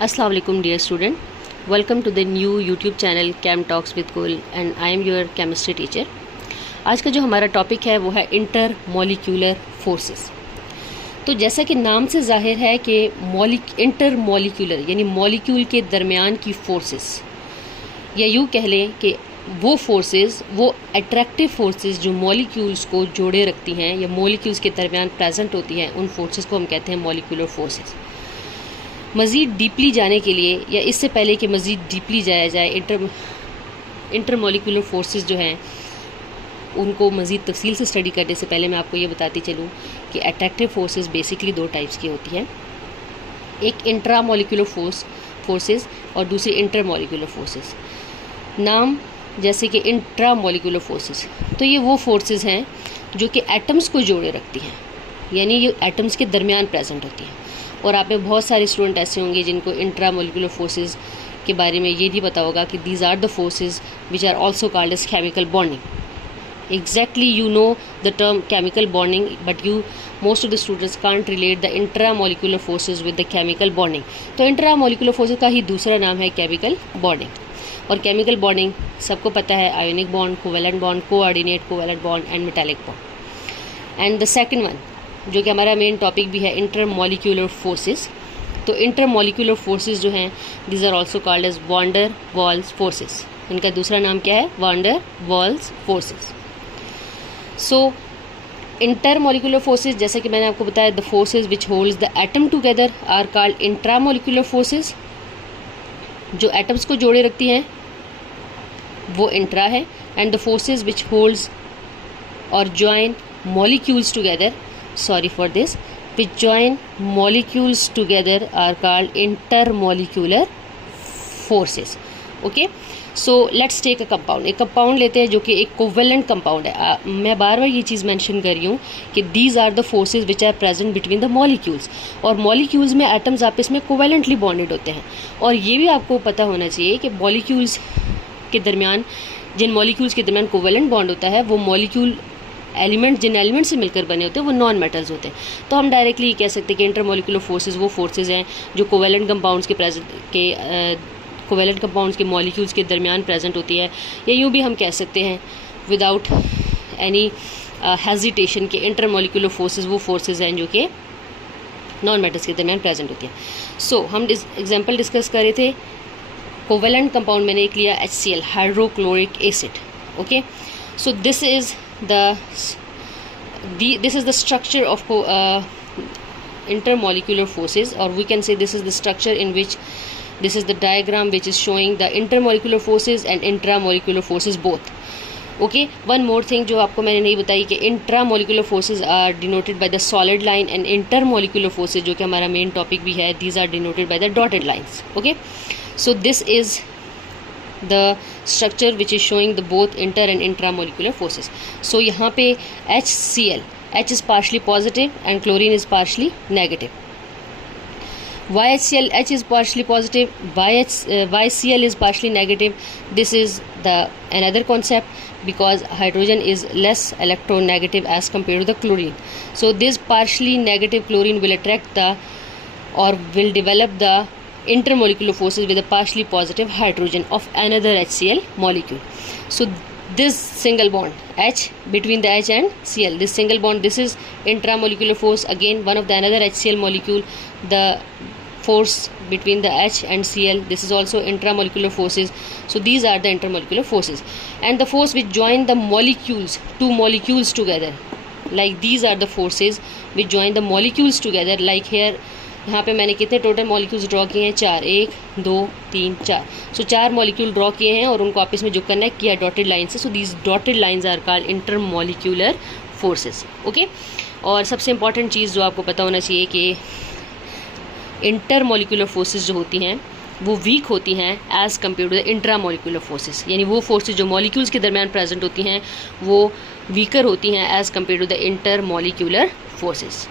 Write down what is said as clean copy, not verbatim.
अस्सलाम वालेकुम dear student, welcome to the new YouTube channel Chem Talks with कुल and I am your chemistry teacher. आज का जो हमारा टॉपिक है वो है इंटर मॉलिक्यूलर फोर्सेस। तो जैसा कि नाम से जाहिर है कि इंटर मॉलिक्यूलर यानी मॉलिक्यूल के दरमियान की फोर्सेस, या यूँ कह लें कि वो फोर्सेस, वो अट्रैक्टिव फोर्सेस जो मॉलिक्यूल्स को जोड़े रखती हैं या मॉलिक्यूल्स के दरमियान प्रेजेंट होती हैं, उन फोर्सेस को हम कहते हैं मॉलिक्यूलर फोर्सेस। मज़ीद डीपली जाने के लिए या इससे पहले कि मज़ीद डीपली जाया जाए, इंटर मॉलिक्यूलर फोर्सेस जो हैं उनको मज़ीद तफसील से स्टडी करने से पहले मैं आपको ये बताती चलूँ कि अट्रैक्टिव फोर्सेस बेसिकली दो टाइप्स की होती हैं। एक इंट्रा मॉलिक्यूलर फोर्सेस और दूसरी इंटर मॉलिक्यूलर फोर्सेस। नाम जैसे कि इंट्रा मॉलिक्यूलर फोर्सेस, तो ये वो फोर्सेस हैं जो कि एटम्स को जोड़े रखती हैं, यानी ये एटम्स के दरमियान प्रेजेंट होती हैं। और आप में बहुत सारे स्टूडेंट ऐसे होंगे जिनको इंट्रा मॉलिक्यूलर फोर्सेस के बारे में ये नहीं पता होगा कि these are the forces which are also called as chemical bonding. Exactly you know the term chemical bonding, but most of the students can't relate the intra molecular forces with the chemical bonding. तो intra molecular forces का ही दूसरा नाम है chemical bonding. और chemical bonding सबको पता है, ionic bond, covalent bond, coordinate covalent bond and metallic bond. And the second one जो कि हमारा मेन टॉपिक भी है, इंटर मॉलिक्यूलर फोर्सेस। तो इंटर मॉलिक्यूलर फोर्सेस जो हैं these are also called as van der Waals forces. इनका दूसरा नाम क्या है? Van der Waals forces. So inter molecular forces, जैसे कि मैंने आपको बताया, the forces which holds the atom together are called intra molecular forces. जो एटम्स को जोड़े रखती हैं वो इंट्रा है, and the forces which holds और join molecules together, sorry for this, which join molecules together are called intermolecular forces. Okay, so let's take a compound. एक compound लेते हैं जो कि एक कोवेलेंट कंपाउंड है। मैं बार बार ये चीज़ मेंशन कर रही हूँ कि these are the forces which are present between the molecules, और मॉलिक्यूल्स में एटम्स आपस में कोवेलेंटली बॉन्डेड होते हैं। और ये भी आपको पता होना चाहिए कि मॉलिक्यूल्स के दरमियान, जिन मॉलिक्यूल्स के दरमियान कोवेलेंट बॉन्ड होता है, वो मॉलिक्यूल जिन एलिमेंट से मिलकर बने होते हैं वो नॉन मेटल्स होते हैं। तो हम डायरेक्टली ये कह सकते हैं कि इंटर मॉलिक्यूलर फोर्सेस वो फोर्सेस हैं जो कोवेलेंट कंपाउंड्स के मॉलिक्यूल्स के दरमियान प्रेजेंट होती है। या यूँ भी हम कह सकते हैं विदाउट एनी हेजिटेशन के इंटर मॉलिक्यूलर फोर्सेस वो फोर्सेस हैं जो कि नॉन मेटल्स के दरमियान प्रेजेंट होती हैं। सो हम एग्जाम्पल डिस्कस कर रहे थे। कोवेलेंट कंपाउंड मैंने एक लिया HCl, hydrochloric acid. Okay, so this is the structure of intermolecular forces, or we can say this is the structure in which this is the diagram which is showing the intermolecular forces and intramolecular forces both. Okay, one more thing जो आपको मैंने नहीं बताई कि intramolecular forces are denoted by the solid line and intermolecular forces जो कि हमारा main topic भी है, these are denoted by the dotted lines. Okay, so this is the structure which is showing the both inter and intramolecular forces. So यहाँ पे HCl, H is partially positive and chlorine is partially negative. Why HCl, H is partially positive, why Cl is partially negative? This is the another concept, because hydrogen is less electronegative as compared to the chlorine. So this partially negative chlorine will attract or will develop the intermolecular forces with a partially positive hydrogen of another HCl molecule. So this single bond H between the H and Cl, this single bond, this is intramolecular force. Again, one of the another HCl molecule, the force between the H and Cl, this is also intramolecular forces. So these are the intermolecular forces. And the force which join the molecules, two molecules together, like these are the forces which join the molecules together. Like here, यहाँ पे मैंने कितने total molecules draw किए हैं? 4, 1 2 3 4। सो 4 molecule draw किए हैं और उनको आपस में जो कनेक्ट किया डॉटेड लाइन से। So these dotted lines are called inter molecular forces. Okay, और सबसे इंपॉर्टेंट चीज़ जो आपको पता होना चाहिए कि इंटर मॉलिक्यूलर फोर्सेस जो होती हैं वो वीक होती हैं as compare to the intra molecular forces. यानी वो फोर्सेस जो मॉलिक्यूल्स के दरमियान प्रेजेंट होती हैं वो वीकर होती हैं as compare to the inter molecular forces.